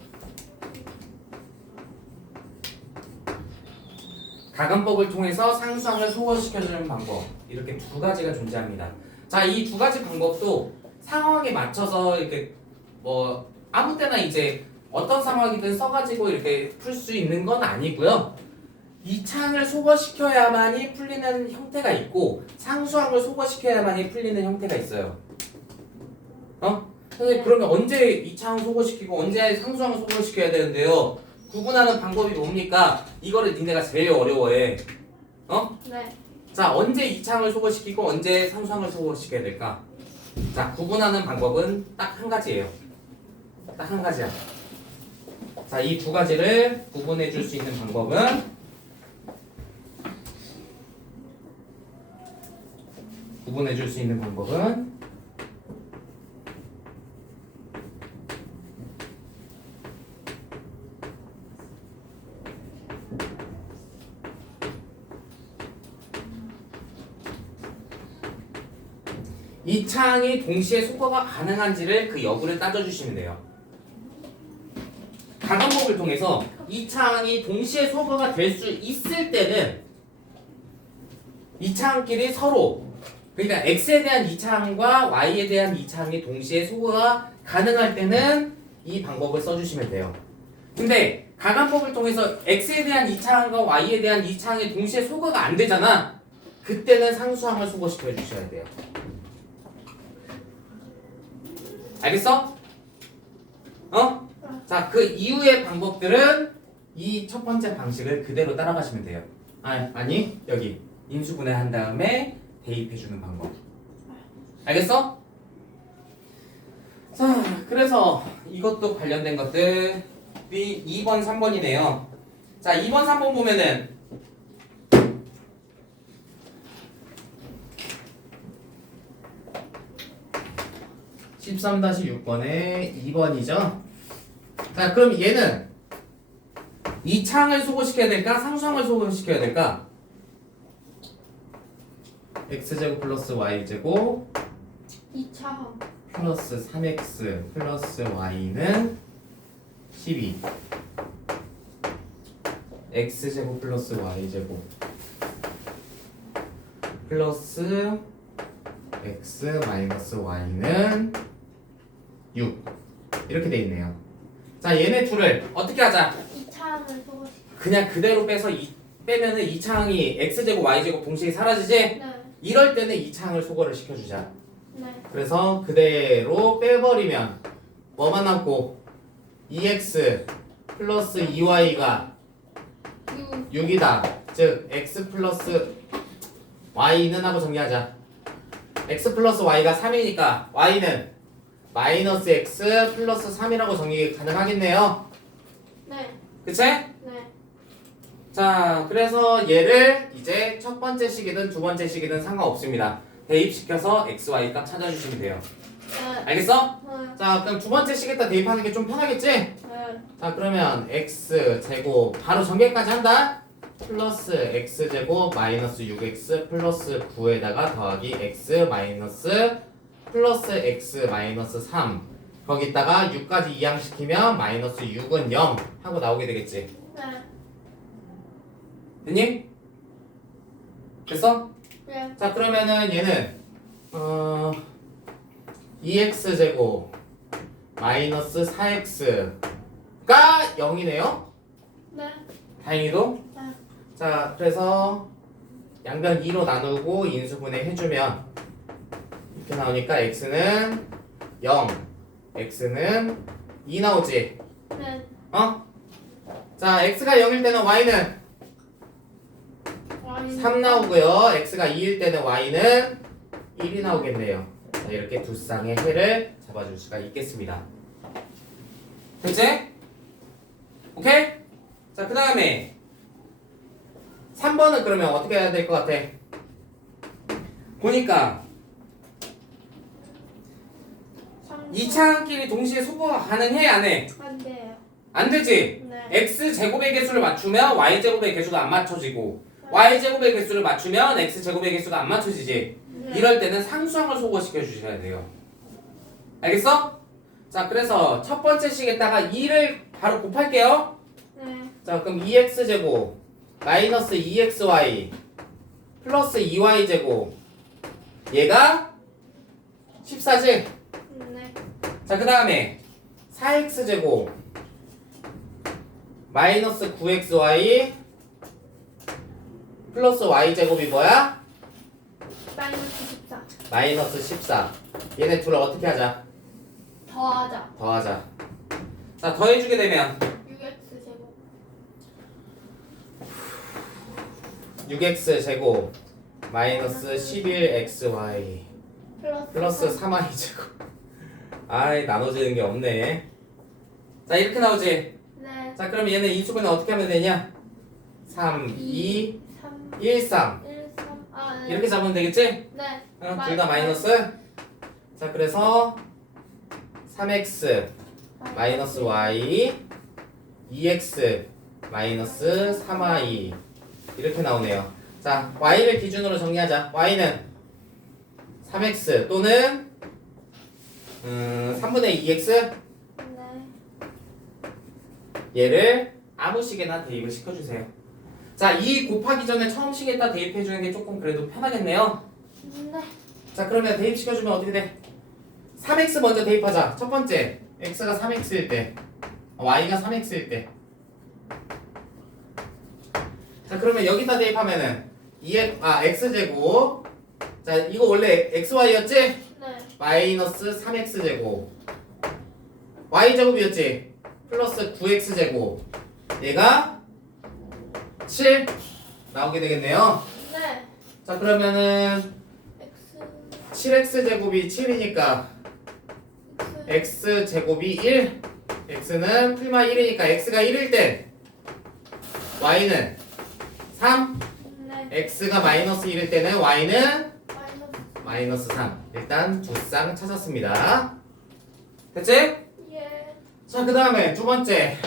가감법을 통해서 상수항을 소거시켜주는 방법. 이렇게 두 가지가 존재합니다. 자, 이 두 가지 방법도 상황에 맞춰서 이렇게 뭐 아무 때나 이제 어떤 상황이든 써가지고 이렇게 풀 수 있는 건 아니고요. 이 창을 소거시켜야만이 풀리는 형태가 있고, 상수항을 소거시켜야만이 풀리는 형태가 있어요. 선생님, 그러면 언제 이 창 소거시키고 언제 상수항을 소거시켜야 되는데요? 구분하는 방법이 뭡니까? 이거를 니네가 제일 어려워해. 네. 자, 언제 이 창을 소거시키고 언제 상수항을 소거시켜야 될까? 자, 구분하는 방법은 딱 한 가지예요. 딱 한 가지야. 자, 이 두 가지를 구분해 줄 수 있는 방법은 이 창이 동시에 소거가 가능한지를 그 여부를 따져주시면 돼요. 가감법을 통해서 이 창이 동시에 소거가 될 수 있을 때는 이차항끼리 서로 그러니까 x에 대한 이차항과 y에 대한 이차항이 동시에 소거가 가능할 때는 이 방법을 써주시면 돼요. 근데 가간법을 통해서 x에 대한 이차항과 y에 대한 이차항이 동시에 소거가 안 되잖아. 그때는 상수항을 소거시켜 주셔야 돼요. 알겠어? 어? 자, 그 이후의 방법들은 이 첫 번째 방식을 그대로 따라가시면 돼요. 아니 여기 인수분해 한 다음에 대입해주는 방법. 알겠어? 자, 그래서 이것도 관련된 것들이 2번, 3번이네요. 자, 2번, 3번 보면은 13-6번에 2번이죠. 자, 그럼 얘는 이 창을 소거시켜야 될까? 상수항을 소거시켜야 될까? x제곱 플러스 y제곱 2차항. 플러스 3x 플러스 y는 12 x제곱 플러스 y제곱 플러스 x 마이너스 y는 6 이렇게 돼 있네요. 자, 얘네 둘을 어떻게 하자? 2차항을 소거시켜. 그냥 그대로 빼면은 이 창이 x제곱 y제곱 동시에 사라지지? 네. 이럴 때는 이 창을 소거를 시켜주자. 네. 그래서 그대로 빼버리면 뭐만 남고 2x 플러스 2y가 6. 6이다. 즉 x 플러스 y는 하고 정리하자. x 플러스 y가 3이니까 y는 마이너스 x 플러스 3이라고 정리 가능하겠네요. 네. 그치? 네. 자, 그래서 얘를 이제 첫 번째 식이든 두 번째 식이든 상관없습니다. 대입시켜서 x, y 값 찾아주시면 돼요. 네. 알겠어? 네. 자, 그럼 두 번째 식에다 대입하는 게 좀 편하겠지? 네. 자, 그러면 x 제곱 바로 전개까지 한다. 플러스 x 제곱 마이너스 6x 플러스 9에다가 더하기 x 마이너스 플러스 x 마이너스 3 거기다가 6까지 이항시키면 마이너스 6은 0 하고 나오게 되겠지. 네. 됐니? 됐어? 네. 자, 그러면은 얘는 2x 제곱 마이너스 4x가 0이네요. 네. 다행히도. 네. 자, 그래서 양변 2로 나누고 인수분해 해주면 이렇게 나오니까 x는 0, x는 2 나오지. 네. 어? 자, x가 0일 때는 y는 3 나오고요. x가 2일 때는 y는 1이 나오겠네요. 자, 이렇게 두 쌍의 해를 잡아줄 수가 있겠습니다. 됐지? 오케이? 자, 그 다음에 3번은 그러면 어떻게 해야 될 것 같아? 보니까 이 차항끼리 동시에 소거가 가능해? 안 해? 안 돼요. 안 되지? 네. x제곱의 개수를 맞추면 y제곱의 개수가 안 맞춰지고 y제곱의 개수를 맞추면 x제곱의 개수가 안 맞춰지지. 네. 이럴 때는 상수항을 소거시켜 주셔야 돼요. 알겠어? 자, 그래서 첫 번째 식에다가 2를 바로 곱할게요. 네. 자, 그럼 2x제곱 마이너스 2xy 플러스 2y제곱 얘가 14지? 네. 자, 그 다음에 4x제곱 마이너스 9xy 플러스 y제곱이 뭐야? 마이너스 14. 마이너스 14. 얘네 둘을 어떻게 하자? 더하자. 더하자. 자, 더해주게 되면 6x 제곱. 6x제곱 마이너스 11xy 플러스 3y제곱. 아이, 나눠지는 게 없네. 자, 이렇게 나오지? 네. 자, 그럼 얘는 인수분해 어떻게 하면 되냐? 3, 2, 3, 1, 3 1, 3. 아, 네. 이렇게 잡으면 되겠지? 네. 둘 다 마이너스. 자, 그래서 3x 마이너스 y 2x 마이너스 3y 이렇게 나오네요. 자, y를 기준으로 정리하자. y는 3x 또는 3분의 2x 네. 얘를 아무 식에나 대입을 시켜주세요. 자, 2 곱하기 전에 처음 식에다 대입해주는 게 조금 그래도 편하겠네요. 네. 자, 그러면 대입시켜주면 어떻게 돼? 3x 먼저 대입하자. 첫 번째, x가 3x일 때, y가 3x일 때. 자, 그러면 여기다 대입하면은 x제곱. 자, 이거 원래 xy였지? 네. 마이너스 3x제곱. y제곱이었지? 플러스 9x제곱. 얘가 7 나오게 되겠네요. 네. 자, 그러면은 X 7x제곱이 7이니까 x제곱이 1. x는 풀마 1이니까 x가 1일 때 y는 3. 네. x가 마이너스 1일 때는 y는 마이너스. 마이너스 3. 일단 두 쌍 찾았습니다. 됐지? 예. 자, 그 다음에 두 번째.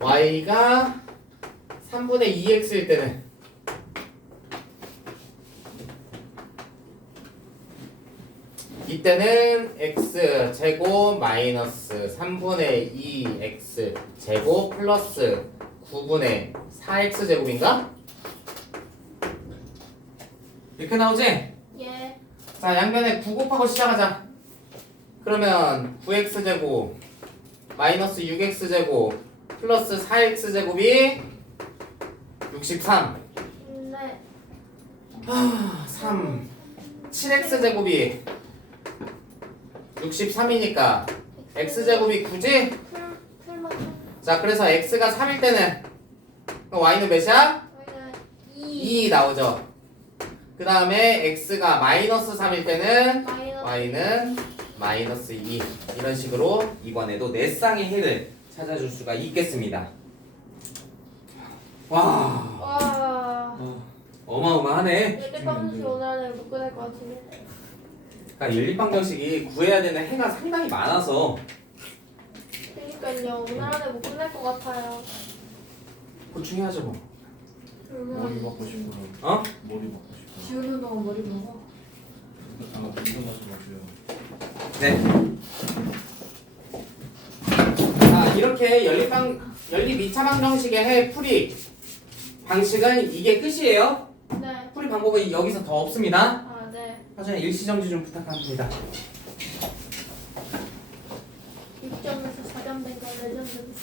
y가 3분의 2x일 때는 이때는 x 제곱 마이너스 3분의 2x 제곱 플러스 9분의 4x 제곱인가? 이렇게 나오지? 예. 자, 양변에 9 곱하고 시작하자. 그러면 9x 제곱 마이너스 6x 제곱 플러스 4x 제곱이 63. 네. 3 7x 제곱이 63이니까 x 제곱이 9지? 풀만. 자, 그래서 x가 3일 때는 그럼 y는 몇이야? 저희는 2. 2 나오죠. 그 다음에 x가 마이너스 3일 때는 마이너스. y는 마이너스 2. 이런 식으로 이번에도 4쌍의 해를 찾아줄 수가 있겠습니다. 와, 와. 어마어마하네. 연립방식 오늘 안에 못 끝낼 것 같은데. 그러니까 연립방정식이 구해야 되는 해가 상당히 많아서 그러니까요. 오늘 안에 못 끝낼 것 같아요. 그거 중요하죠 뭐. 머리 먹고 싶어요. 어? 머리 먹고 싶어요. 지우는 동안 머리 먹어. 아, 이런 맛이 마셔요. 네. 자, 이렇게 연립 2차 방정식의 해 풀이 방식은 이게 끝이에요. 네. 풀이 방법은 여기서 더 없습니다. 아, 네. 나중에 일시정지 좀 부탁합니다. 6점에서 4점 된 거 레전드.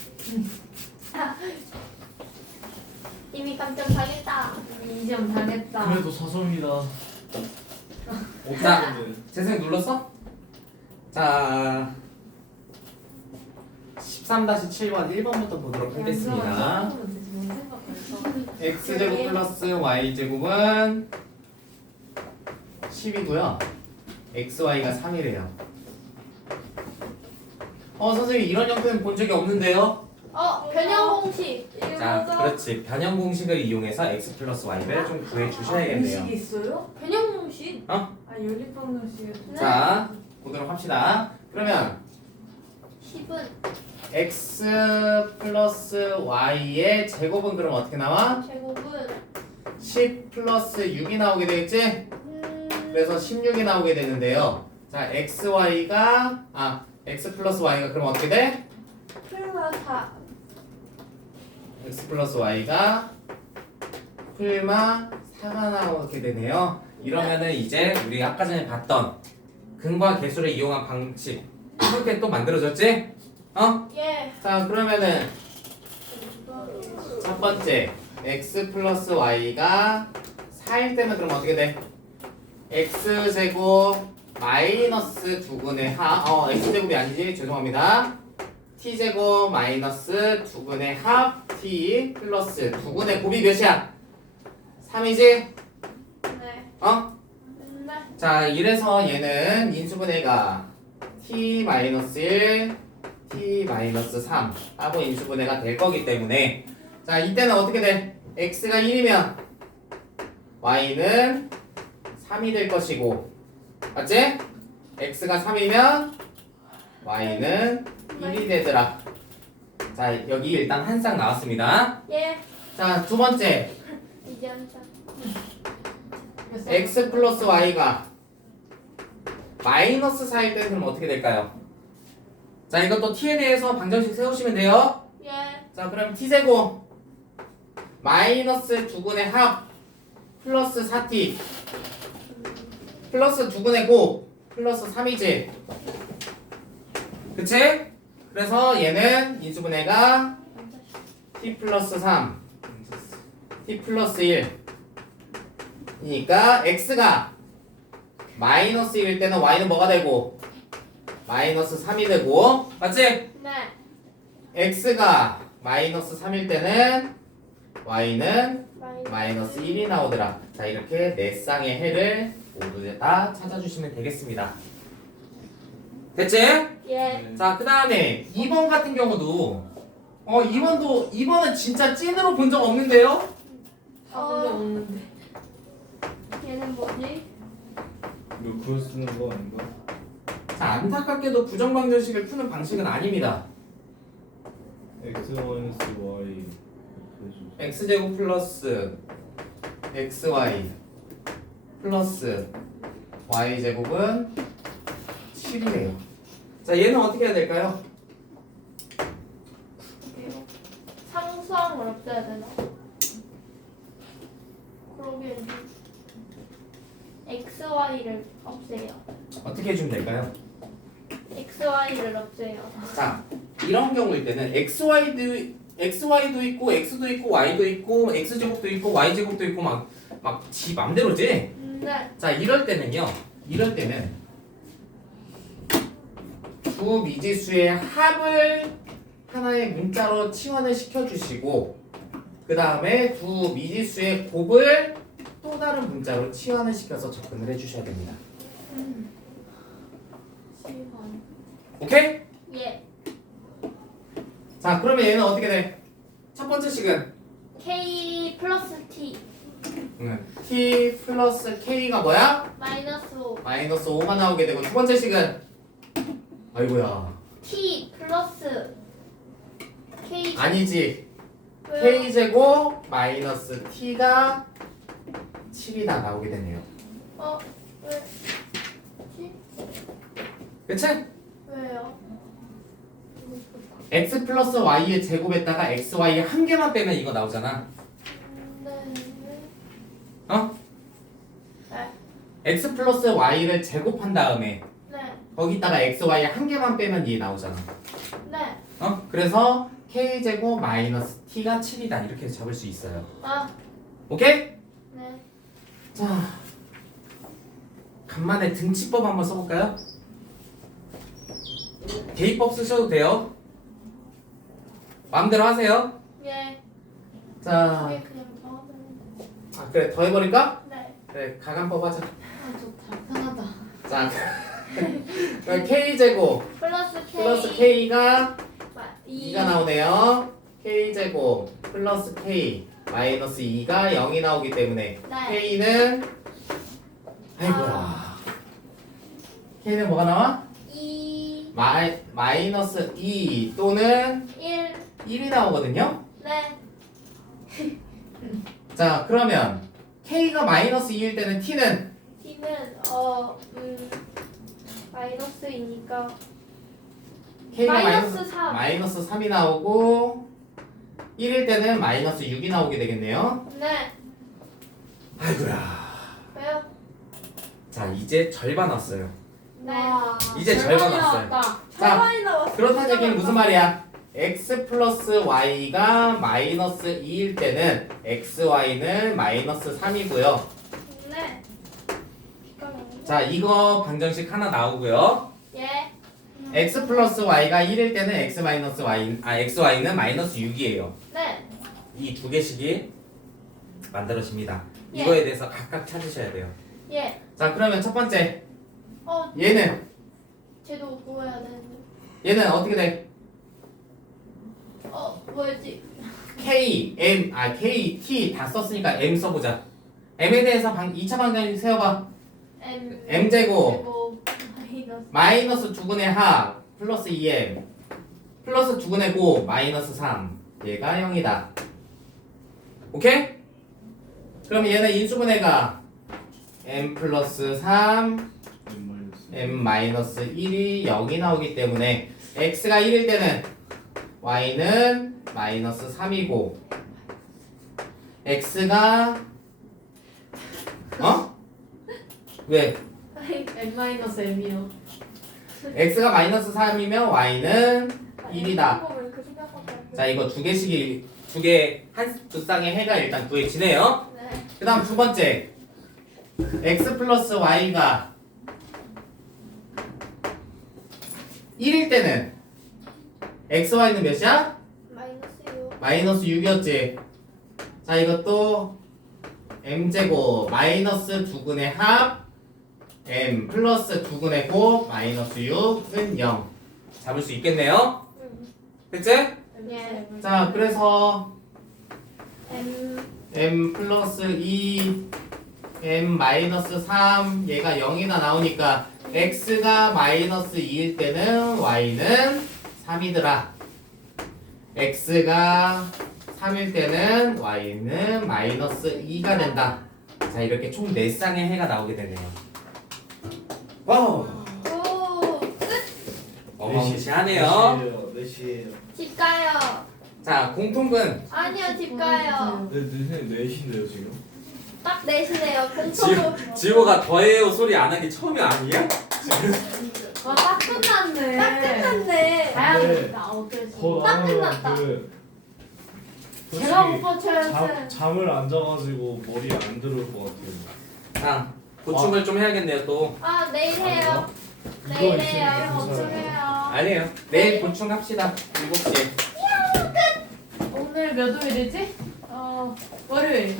이미 깜짝 당했다. 2점 당했다. 그래도 4점이다. 자, 재생 눌렀어? 자, 13-7번 1번부터 보도록 하겠습니다. x제곱 플러스 y제곱은 10이고요. xy가 3이래요. 선생님 이런 형태는 본 적이 없는데요? 변형 공식. 자, 그렇지. 변형 공식을 이용해서 x 플러스 y를 좀 구해주셔야겠네요. 공식이 있어요? 변형 공식. 아 연립방정식에. 자, 보도록 합시다. 그러면 10은 x 플러스 y의 제곱은 그럼 어떻게 나와? 제곱은 10 플러스 6이 나오게 되겠지? 그래서 16이 나오게 되는데요. 자, x 플러스 y가 그럼 어떻게 돼? 풀마 4. x 플러스 y가 풀마 4가 나오게 되네요. 이러면은 이제 우리 아까 전에 봤던 근과 계수를 이용한 방식 이렇게 또 만들어졌지? 예. 자, 그러면은 첫 번째 x 플러스 y가 4일 때는 그럼 어떻게 돼? x제곱 마이너스 2분의 x제곱이 아니지 죄송합니다. t제곱 마이너스 2분의 합 t 플러스 2분의 곱이 몇이야? 3이지? 네. 네. 자, 이래서 얘는 인수분해가 t-1 t-3 하고 인수분해가 될 거기 때문에 자, 이때는 어떻게 돼? x가 1이면 y는 3이 될 것이고 맞지? x가 3이면 y는 1이 되더라. 자, 여기 일단 한 쌍 나왔습니다. 예. 자, 두 번째 이제 한 장. x 플러스 y가 마이너스 4일 때는 그럼 어떻게 될까요? 자, 이것도 t에 대해서 방정식 세우시면 돼요. 예. 자 그럼 t제곱 마이너스 2분의 합 플러스 4t 플러스 2분의 곱 플러스 3이지. 그치? 그래서 얘는 인수분해가 t 플러스 3 t 플러스 1 이니까 x가 마이너스 1일 때는 y는 뭐가 되고 마이너스 3이 되고 맞지? 네. x가 마이너스 3일 때는 y는 마이너스 1이 나오더라. 자 이렇게 네 쌍의 해를 모두 다 찾아주시면 되겠습니다. 됐지? 예. 자 그 다음에 2번 같은 경우도 2번은 진짜 찐으로 본 적 없는데요? 다본적 없는데. 얘는 뭐지? 이거 그거 쓰는 거 아닌가? 자 안타깝게도 부정방정식을 푸는 방식은 아닙니다. x 마이너스 y x제곱 플러스 xy 플러스 y제곱은 7이래요. 자 얘는 어떻게 해야 될까요? 상수항을 없애야 되나? 그러게 XY를 없애요. 어떻게 해주면 될까요? XY를 없애요. 자 이런 경우일 때는 xy도 있고 x도 있고 y도 있고 x제곱도 있고 y제곱도 있고 막 지 맘대로지? 네. 자 이럴 때는 두 미지수의 합을 하나의 문자로 치환을 시켜주시고 그 다음에 두 미지수의 곱을 또 다른 문자로 치환을 시켜서 접근을 해주셔야 됩니다. 오케이? 예. 자 그러면 얘는 어떻게 돼? 첫 번째 식은 K 플러스 T t 플러스 k가 뭐야? 마이너스 5 마이너스 5가 나오게 되고 두 번째 식은 아이고야 T 플러스 K 아니지 왜요? k제곱 마이너스 t가 7이다 나오게 되네요. 왜? T? 그치? 왜요? x 플러스 y의 제곱에다가 xy 한 개만 빼면 이거 나오잖아. 네. 어? 네. x 플러스 y를 제곱한 다음에 네. 거기다가 xy 한 개만 빼면 얘 나오잖아. 네. 어? 그래서 k제곱 마이너스 t가 7이다 이렇게 잡을 수 있어요. 오케이? 네. 자 간만에 등치법 한번 써볼까요? 대입법 쓰셔도 돼요. 마음대로 하세요. 예. 자, 그게 그냥 더. 그래 더 해버릴까? 네. 그래 가간법 하자. 아 좋다. 편하다. 자, 그럼 k제곱 플러스 K. 플러스 k가 2. 2가 나오네요. k제곱 플러스 k 마이너스 2가 0이 나오기 때문에 네. k는 아이고야. k는 뭐가 나와? 2. 마이너스 2 또는 1. 1이 나오거든요. 네. 자 그러면 k가 마이너스 2일 때는 t는 T는 마이너스이니까 k가 마이너스 3. 마이너스 3이 나오고 1일 때는 마이너스 6이 나오게 되겠네요. 네. 아이고야. 왜요? 자 이제 절반 왔어요. 네. 이제 절반 왔어요. 자 절반이 나왔어. 그렇다는 얘기는 무슨 말이야? x 플러스 y가 마이너스 2일 때는 xy는 마이너스 3이고요. 네. 자 이거 방정식 하나 나오고요. 예. x 플러스 y가 1일 때는 x 마이너스 xy는 마이너스 6이에요. 네. 이 두 개씩이 만들어집니다. 예. 이거에 대해서 각각 찾으셔야 돼요. 예. 자 그러면 첫 번째 어, 얘는 쟤도 구해야 되는데. 얘는 어떻게 돼? 뭐였지? k, m, k, t 다 썼으니까 m 써보자. m에 대해서 2차 방정식 세워봐. m 제곱 마이너스. 마이너스 2분의 합 플러스 2m 플러스 2분의 9 마이너스 3 얘가 0이다. 오케이? 그럼 얘는 인수분해가 m 플러스 3 m 마이너스 1이 0이 나오기 때문에 x가 1일 때는 y는 마이너스 3이고 x가 왜? n-m이요. x가 마이너스 3이면 y는 1이다. 그 생각밖에 안 돼. 자, 이거 두 개, 두 쌍의 해가 일단 구해지네요. 네. 그 다음 두 번째. x 플러스 y가 1일 때는 x, y는 몇이야? 마이너스 6. 마이너스 6이었지. 자, 이것도 m제곱 마이너스 2분의 합 m 플러스 2분의 곱 마이너스 6은 0. 잡을 수 있겠네요. 그치? 예. 자, 그래서 M m 플러스 2 m 마이너스 3 얘가 0이나 나오니까 x가 마이너스 2일 때는 y는 3이더라. x가 3일 때는 y는 마이너스 2가 된다. 자, 이렇게 총 4쌍의 해가 나오게 되네요. 와우! 오, 끝. 어마무시하네요. 4시에요. 집 가요. 자, 공통분. 아니요, 집 가요. 네, 4시인데요 지금? 딱 내시네요. 공통으로. 지호가 더해요 소리 안 하기 처음이 아니야? 딱 끝났네. 딱 끝났네. 가야 네. 되겠다. 어쩔 수 더 없어. 딱 나는 끝났다. 제가 솔직히 못 버텨야 잠을 안 자가지고 머리에 안 들어올 것 같아요. 자, 보충을 좀 해야겠네요, 또. 아, 내일 해요. 이거 내일 있으니까 해요. 괜찮아요. 버텨요. 아니에요. 내일 보충합시다. 7시에. 오늘 몇 월이지? 월요일.